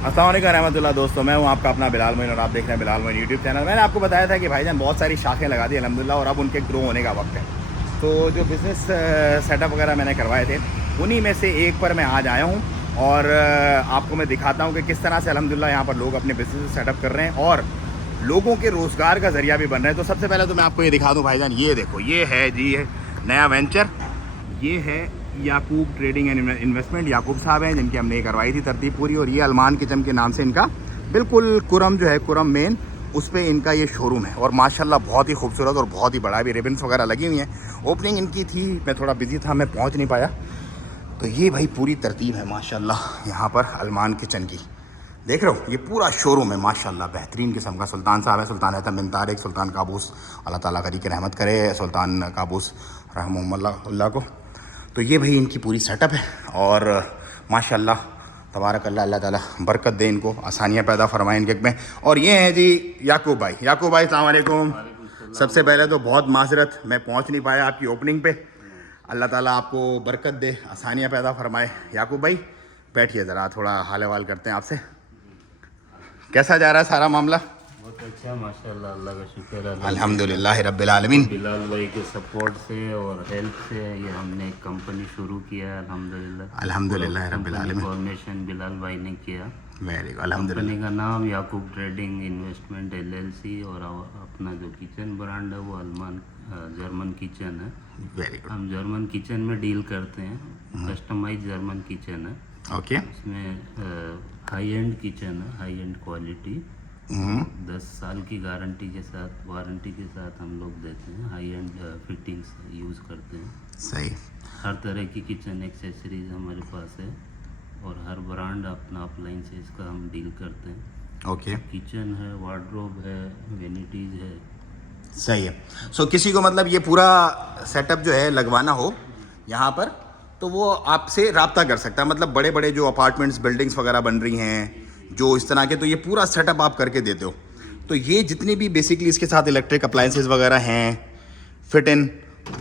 अस्सलाम वालेकुम रहमतुल्लाह। दोस्तों मैं हूं आपका अपना बिलाल मोइन और आप देख रहे हैं बिलाल मोइन यूट्यूब चैनल। मैंने आपको बताया था कि भाईजान बहुत सारी शाखें लगा दी अल्हम्दुलिल्लाह और अब उनके ग्रो होने का वक्त है। तो जो बिज़नेस सेटअप वगैरह मैंने करवाए थे उन्हीं में से एक पर मैं आज आया हूं और आपको मैं दिखाता हूं कि किस तरह से अल्हम्दुलिल्लाह यहाँ पर लोग अपने बिज़नेस सेटअप कर रहे हैं और लोगों के रोज़गार का ज़रिया भी बन रहे हैं। तो सबसे पहले तो मैं आपको ये दिखा दूँ भाईजान, ये देखो, ये है जी है नया वेंचर। ये है याकूब ट्रेडिंग एंड इन्वेस्टमेंट। याकूब साहब हैं जिनकी हमने करवाई थी तरतीब पूरी, और ये ओमान किचन के नाम से इनका बिल्कुल कुरम जो है, कुरम मेन, उस पर इनका ये शोरूम है और माशाल्लाह बहुत ही खूबसूरत और बहुत ही बड़ा भी, रिबन्स वगैरह लगी हुई हैं। ओपनिंग इनकी थी, मैं थोड़ा बिजी था, मैं पहुंच नहीं पाया। तो ये भाई पूरी तरतीब है माशाल्लाह यहाँ पर ओमान किचन की, देख रहे हो, ये पूरा शोरूम है माशाल्लाह, बेहतरीन किस्म का। सुल्तान साहब है, सुल्तान रहता बिन तारिक, सुल्तान काबूस, अल्लाह ताला करी के रहमत करे सुल्तान काबूस रहमुल्लाह को। तो ये भाई इनकी पूरी सेटअप है और माशाल्लाह तबारक अल्लाह, अल्लाह ताला बरकत दे, इनको आसानियाँ पैदा फरमाएं इनके में। और ये हैं जी याकूब भाई। याकूब भाई अस्सलाम वालेकुम। सबसे पहले तो बहुत माजरत, मैं पहुंच नहीं पाया आपकी ओपनिंग पे। अल्लाह ताला आपको बरकत दे, आसानियाँ पैदा फरमाए। याकूब भाई बैठिए ज़रा, थोड़ा हाल हवाल करते हैं आपसे, कैसा जा रहा है सारा मामला? बहुत अच्छा माशाल्लाह, अल्लाह का शुक्र है अल्हम्दुलिल्लाह रब्बिल आलमीन। बिलाल भाई के सपोर्ट से और हेल्प से ये हमने एक कंपनी शुरू किया है अल्हम्दुलिल्लाह। अल्हम्दुलिल्लाह रब्बिल आलमीन। फॉर्मेशन बिलाल भाई ने किया। वेरी गुड, अल्हम्दुलिल्लाह। कंपनी का नाम याकूब ट्रेडिंग इन्वेस्टमेंट LLC और अपना जो किचन ब्रांड है वो ओमान जर्मन किचन है। Very good. हम जर्मन किचन में डील करते हैं, कस्टमाइज जर्मन किचन है। ओके। उसमें हाई एंड किचन है, हाई एंड क्वालिटी, 10 साल की गारंटी के साथ, वारंटी के साथ हम लोग देते हैं। हाई एंड फिटिंग्स यूज़ करते हैं। सही। हर तरह की किचन एक्सेसरीज हमारे पास है और हर ब्रांड अपना अपलाइन से इसका हम डील करते हैं। ओके। किचन है, वार्डरोब है, वेनिटीज़ है। सही है। सो किसी को मतलब ये पूरा सेटअप जो है लगवाना हो यहाँ पर, तो वो आपसे रब्ता कर सकता है। मतलब बड़े बड़े जो अपार्टमेंट्स, बिल्डिंग्स वगैरह बन रही हैं जो इस तरह के, तो ये पूरा सेटअप आप करके देते हो। तो ये जितनी भी बेसिकली इसके साथ इलेक्ट्रिक अप्लायंसेस वगैरह हैं, फिट इन,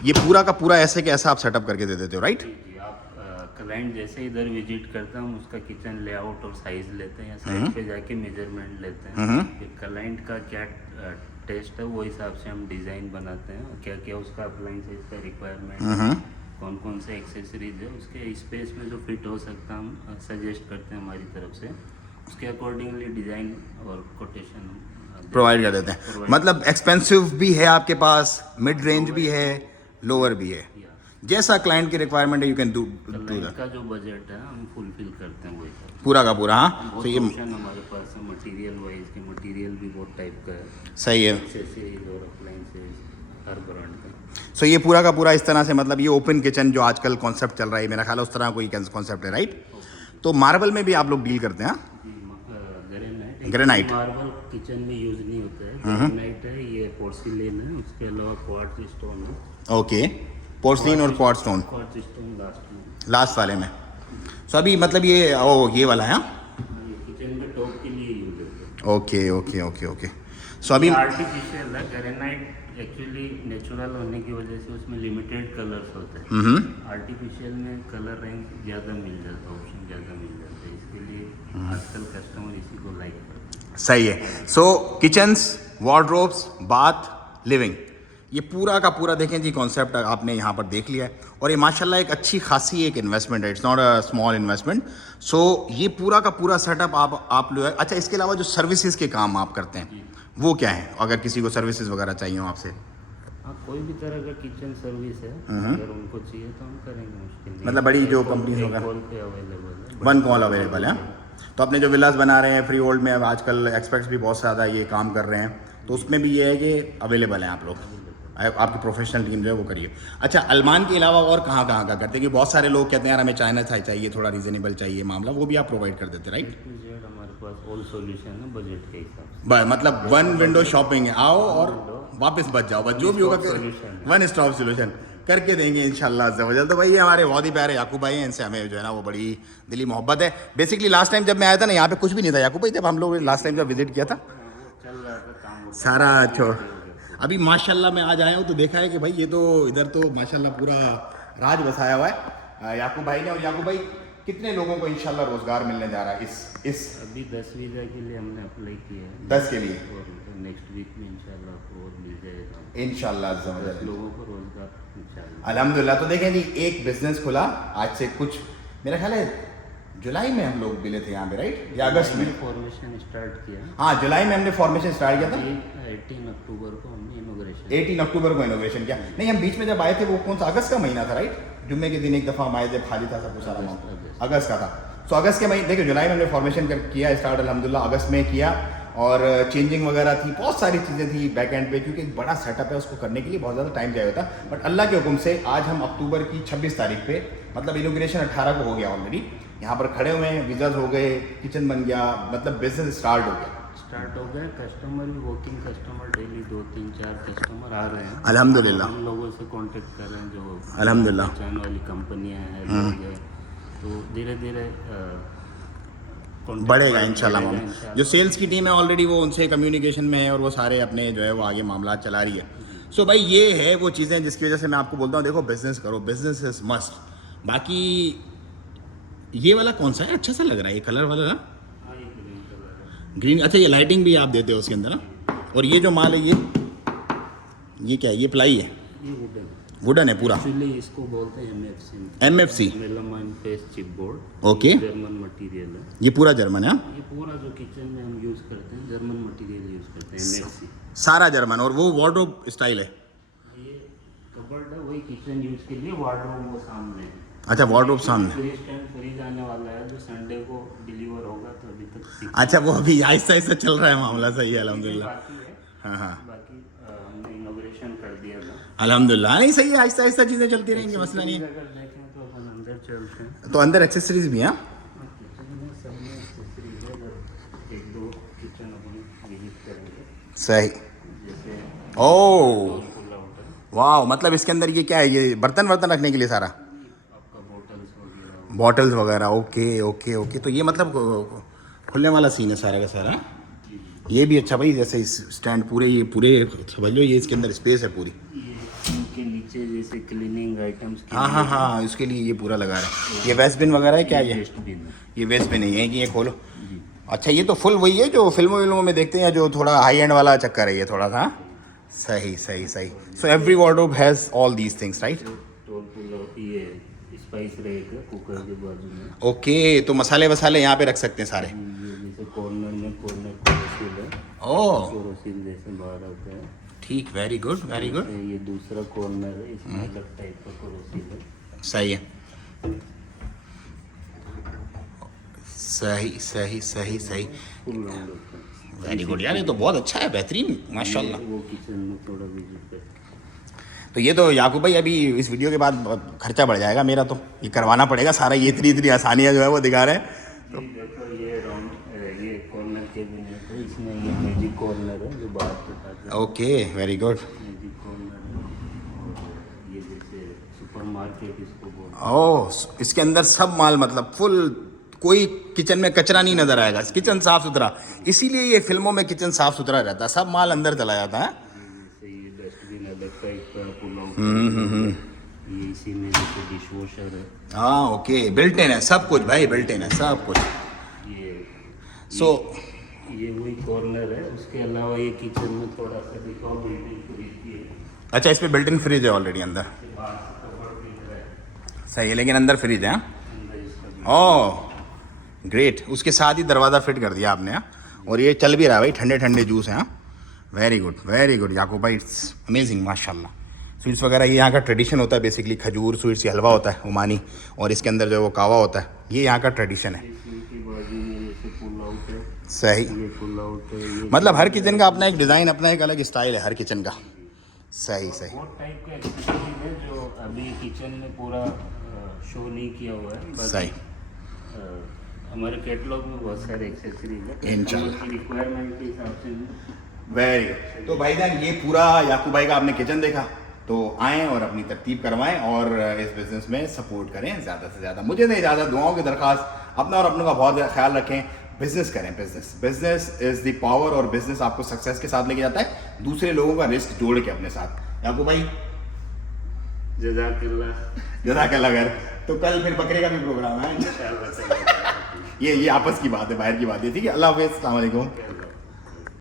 ये पूरा का पूरा ऐसे के ऐसा आप सेटअप करके दे देते हो, राइट? जी, आप क्लाइंट जैसे इधर विजिट करता हूँ उसका किचन लेआउट और साइज लेते हैं, साइड पे जाके मेजरमेंट लेते हैं, फिर क्लाइंट का क्या टेस्ट है वो हिसाब से हम डिज़ाइन बनाते हैं, क्या क्या उसका अप्लायंसेस का रिक्वायरमेंट, कौन कौन से एक्सेसरीज है, उसके स्पेस में जो फिट हो सकता है हम सजेस्ट करते हैं हमारी तरफ से, उसके अकॉर्डिंगली डिज़ाइन और कोटेशन प्रोवाइड कर देते हैं। मतलब एक्सपेंसिव भी है आपके पास, मिड रेंज भी है, लोअर भी है, जैसा क्लाइंट की रिक्वायरमेंट है यू कैन डू दैट। का जो बजट है हम फुलफिल करते हैं वही पूरा का पूरा। हाँ, तो ये हमारे पास है मटेरियल वाइज के, मटेरियल भी बहुत टाइप का है। सही है। एक्सेसरीज और अप्लायंसेस हर ब्रांड का। सो ये पूरा का पूरा इस तरह से, मतलब ये ओपन किचन जो आजकल कॉन्सेप्ट चल रहा है, मेरा ख्याल है उस तरह कोई कॉन्सेप्ट है, राइट? तो मार्बल में भी आप लोग डील करते हैं? ग्रेनाइट मार्बल किचन में यूज नहीं होता है, ग्रेनाइट है, ये पोर्सिलेन है, उसके अलावा क्वार्ट्ज स्टोन है। ओके, पोर्सिलेन और quartz stone quartz stone last वाले में। सो अभी मतलब ये वाला है किचन में टॉप के लिए यूज होता है। Okay okay okay okay. So अभी आर्टिफिशियल है, ग्रेनाइट एक्चुअली नेचुरल होने की वजह से उसमें लिमिटेड कलर्स होते हैं। आर्टिफिशियल में कलर रेंज ज़्यादा मिल जाता है, ऑप्शन ज़्यादा मिल जाता है, इसके लिए आजकल कस्टमर इसी को लाइक करते हैं। सही है। सो किचन्स, वार्डरोब्स, बाथ, लिविंग, ये पूरा का पूरा देखें जी कॉन्सेप्ट आपने यहाँ पर देख लिया है और ये माशाल्लाह एक अच्छी खासी एक इन्वेस्टमेंट है, it's not a small investment. So ये पूरा का पूरा सेटअप आप लोग। अच्छा, इसके अलावा जो सर्विसेज के काम आप करते हैं वो क्या है, अगर किसी को सर्विसेज वगैरह चाहिए हो आपसे? हाँ, कोई भी तरह का किचन सर्विस है, अगर उनको चाहिए तो हम करेंगे, मुश्किल नहीं। मतलब बड़ी जो कंपनीज वगैरह कॉल पे अवेलेबल है, 1 कॉल अवेलेबल है। तो अपने जो विलास बना रहे हैं फ्री होल्ड में, अब आजकल एक्सपर्ट्स भी बहुत ज़्यादा ये काम कर रहे हैं, तो उसमें भी ये है कि अवेलेबल है, आप लोग आपकी प्रोफेशनल टीम जो है वो करिए। अच्छा, ओमान के अलावा और कहाँ कहाँ का करते हैं? कि बहुत सारे लोग कहते हैं यार हमें चाइना चाहिए, थोड़ा रीजनेबल चाहिए मामला, वो भी आप प्रोवाइड कर देते हैं, राइट? हमारे पास ऑल सॉल्यूशन है बजट के हिसाब से। मतलब 1 विंडो शॉपिंग है, आओ और वापस बच जाओ, बस जो भी होगा 1 स्टॉप सोल्यूशन करके देंगे इंशाल्लाह अज़्ज़ा वजल। तो भाई ये हमारे बहुत ही प्यारे याकूब भाई हैं, इनसे हमें जो है ना वो बड़ी दिली मोहब्बत है। बेसिकली लास्ट टाइम जब मैं आया था ना यहाँ पे कुछ भी नहीं था याकूब भाई, जब हम लोग लास्ट टाइम जब विजिट किया था चल रहा था काम सारा। अच्छा, अभी माशाल्लाह मैं आज आया हूँ तो देखा है कि भाई ये तो इधर तो माशाल्लाह पूरा राज बसाया हुआ है याकूब भाई ने। और याकूब भाई कितने लोगों को इंशाल्लाह रोजगार मिलने जा रहा है इस अभी 10 वीज़ा के लिए हमने अप्लाई किया है, 10 के लिए, और नेक्स्ट वीक में इंशाल्लाह आपको और मिल जाएगा, इंशाल्लाह 10 लोगों को रोजगार इंशाल्लाह। अल्हम्दुलिल्लाह। तो देखें जी, एक बिजनेस खुला आज से कुछ मेरा ख्याल है जुलाई में हम लोग मिले थे यहाँ पे, राइट, या अगस्त में फॉर्मेशन स्टार्ट किया। हाँ, जुलाई में हमने फॉर्मेशन स्टार्ट किया था, 18 अक्टूबर को हमने इनॉग्रेशन 18 अक्टूबर को इनोग्रेशन किया। नहीं, हम बीच में जब आए थे वो कौन सा अगस्त का महीना था, राइट, जुम्मे के दिन एक दफ़ा हम आए थे, खाली था सब कुछ सारा मामला, अगस्त का था। तो अगस्त के महीने देखिए, जुलाई में हमने फॉर्मेशन किया स्टार्ट अल्हम्दुलिल्लाह, अगस्त में किया, और चेंजिंग वगैरह थी, बहुत सारी चीज़ें थी बैक एंड पे, क्योंकि एक बड़ा सेटअप है, उसको करने के लिए बहुत ज़्यादा टाइम चाहिए होता। बट अल्लाह के हुक्म से आज हम अक्टूबर की 26 तारीख पे, मतलब इनोग्रेशन 18 को हो गया ऑलरेडी, यहाँ पर खड़े हुए हैं, वीज़ाज हो गए, किचन बन गया, मतलब बिजनेस स्टार्ट हो गया। कस्टमर भी, वर्किंग कस्टमर डेली 2-3-4 कस्टमर आ रहे हैं अल्हम्दुलिल्लाह, हम लोगों से कांटेक्ट कर रहे हैं, जो अल्हम्दुलिल्लाह पहचान वाली कंपनियां हैं, लोग हैं, तो धीरे धीरे बढ़ेगा इंशाल्लाह मामला। जो सेल्स की टीम है ऑलरेडी वो उनसे कम्युनिकेशन में है, और वो सारे अपने जो है वो आगे मामला चला रही है। सो भाई ये है वो चीज़ें जिसकी वजह से मैं आपको बोलता हूँ, देखो बिजनेस करो, बिजनेस इज मस्ट। बाकी ये वाला कौन सा है, अच्छा सा लग रहा है ये कलर वाला ना, ग्रीन, अच्छा ये लाइटिंग भी आप देते हो उसके अंदर ना। और ये जो माल है ये क्या है, ये प्लाई है, वुडन है पूरा, एक्चुअली इसको बोलते हैं MFC, melamine face chip board, okay, German material है, ये पूरा जर्मन है, ये पूरा जो किचन में हम यूज़ करते हैं जर्मन मटेरियल यूज़ करते हैं, MFC सारा जर्मन। और वो वार्डरोब स्टाइल है, ये कबर्ड है, वही किचन यूज़ के लिए, वार्डरोब वो सामने है। अच्छा वार्डरोब सामने, फ्रीज आने वाला है जो संडे को डिलीवर होगा, तो अभी तक अच्छा वो अभी आहिस्ता आहिस्ता चल रहा है मामला, सही है अल्हम्दुलिल्लाह, बाकी है, हाँ हाँ बाकी हमने इनॉग्रेशन कर दिया था अल्हम्दुलिल्लाह। नहीं सही है, आहिस्ता आहिस्ता चीज़ें चलती रहेंगी, मसला नहीं है। अगर देखें तो अपन अंदर चलते हैं, तो अंदर एक्सेसरीज भी हैं, किचन में सब में एक्सेसरीज है, जब 1-2 किचन अपन विजिट करेंगे, सही, जैसे ओह पुल आउट है, वाह, मतलब इसके अंदर ये क्या है, ये बर्तन वर्तन रखने के लिए सारा, आपका बोटल्स वगैरह, बॉटल्स वगैरह, ओके ओके ओके। तो ये मतलब खुलने वाला सीन है सारा का सारा, ये भी अच्छा भाई, जैसे इस स्टैंड पूरे, ये पूरे समझ लो, ये इसके अंदर स्पेस है पूरी, ये इनके नीचे जैसे क्लीनिंग आइटम्स के हाँ हाँ हाँ, इसके लिए ये पूरा लगा रहा है। ये वेस्ट बिन वगैरह है क्या, ये डस्टबिन है, ये वेस्ट बिन है, ये कि ये खोलो, अच्छा ये तो फुल वही है जो फिल्मों में देखते हैं, जो थोड़ा हाई एंड वाला चक्कर है ये थोड़ा सा, सही सही सही। So every wardrobe has all these things, right, tall pull out, ये स्पाइस रहेगा कुकर के बाजू में, ओके, तो मसाले वसाले यहाँ पे रख सकते हैं सारे, ये जैसे कॉर्नर में कोरोसिल है, ओह कोरोसिल जैसे बाहर आता है, ठीक, वेरी गुड वेरी गुड, ये दूसरा कॉर्नर है, इसमें अलग टाइप का कोरोसिल है, सही है, सही सही सही सही, फुल राउंड होता है, वेरी गुड यार, ये तो बहुत अच्छा है, बेहतरीन माशाल्लाह। वो किचन में थोड़ा विजिट करते हैं। तो ये तो याकूब भाई अभी इस वीडियो के बाद खर्चा बढ़ जाएगा मेरा, तो ये करवाना पड़ेगा सारा, ये इतनी आसानियाँ जो है वो दिखा रहे हैं। तो देखो ये राउंड, ये कॉर्नर के भी है, तो इसमें ये मैजिक कॉर्नर है जो बाहर के पास है, okay very good, magic corner है, और ये जैसे सुपरमार्केट इसको बोलते हैं, ओह इसके अंदर सब माल, मतलब फुल, कोई किचन में कचरा नहीं नजर आएगा, किचन साफ सुथरा, इसीलिए ये फिल्मों में किचन साफ सुथरा रहता है, सब माल अंदर चला जाता है। जैसे ये डस्टबिन अलग टाइप का पुल आउट, ये इसी में जैसे डिश वॉशर है, हाँ ओके, बिल्ट इन है सब कुछ भाई, बिल्ट इन है सब कुछ। ये सो ये वही कॉर्नर है, उसके अलावा ये किचन में थोड़ा सा दिखाओ, बिल्डिंग फ्रिज है, अच्छा इस पे बिल्ट इन फ्रिज है ऑलरेडी अंदर, बाहर से कवर दिख रहा है, सही है, लेकिन अंदर फ्रिज है, अंदर इसका ओह ग्रेट, उसके साथ ही दरवाज़ा फिट कर दिया आपने, हाँ, और ये चल भी रहा है भाई, ठंडे ठंडे जूस हैं, वेरी गुड याकूब भाई, इट्स अमेजिंग माशाल्लाह। स्वीट्स वगैरह ये यहाँ का ट्रेडिशन होता है, बेसिकली खजूर स्वीट्स, ये हलवा होता है ओमानी, और इसके अंदर जो है वो कावा होता है, ये यहाँ का ट्रेडिशन है, इसके बाजू में जैसे पुल आउट है, सही, ये पुल आउट है, ये मतलब हर किचन का अपना एक डिज़ाइन, अपना एक अलग स्टाइल है हर किचन का, सही सही, वो टाइप का एक्सेसरीज है जो अभी किचन में पूरा शो नहीं किया हुआ है, बाकी, सही, हमारे कैटलॉग में बहुत सारे एक्सेसरीज है, इंशाल्लाह रिक्वायरमेंट के हिसाब से वेरी गुड। तो भाईजान ये पूरा याकूब भाई का आपने किचन देखा, तो आएँ और अपनी तरतीब करवाएं और इस बिज़नेस में सपोर्ट करें ज़्यादा से ज़्यादा। मुझे नहीं ज़्यादा, दुआओं की दरख्वास्त, अपना और अपनों का बहुत ख्याल रखें, बिज़नेस करें, बिज़नेस इज़ द पावर, और बिज़नेस आपको सक्सेस के साथ लेके जाता है, दूसरे लोगों का रिस्क जोड़ के अपने साथ। याकूब भाई जज़ाकल्लाह खैर। तो कल फिर बकरे का भी प्रोग्राम है, ये आपस की बात है, बाहर की बात है, ठीक है। अल्लाह हाफ़िज़, अस्सलाम वालेकुम।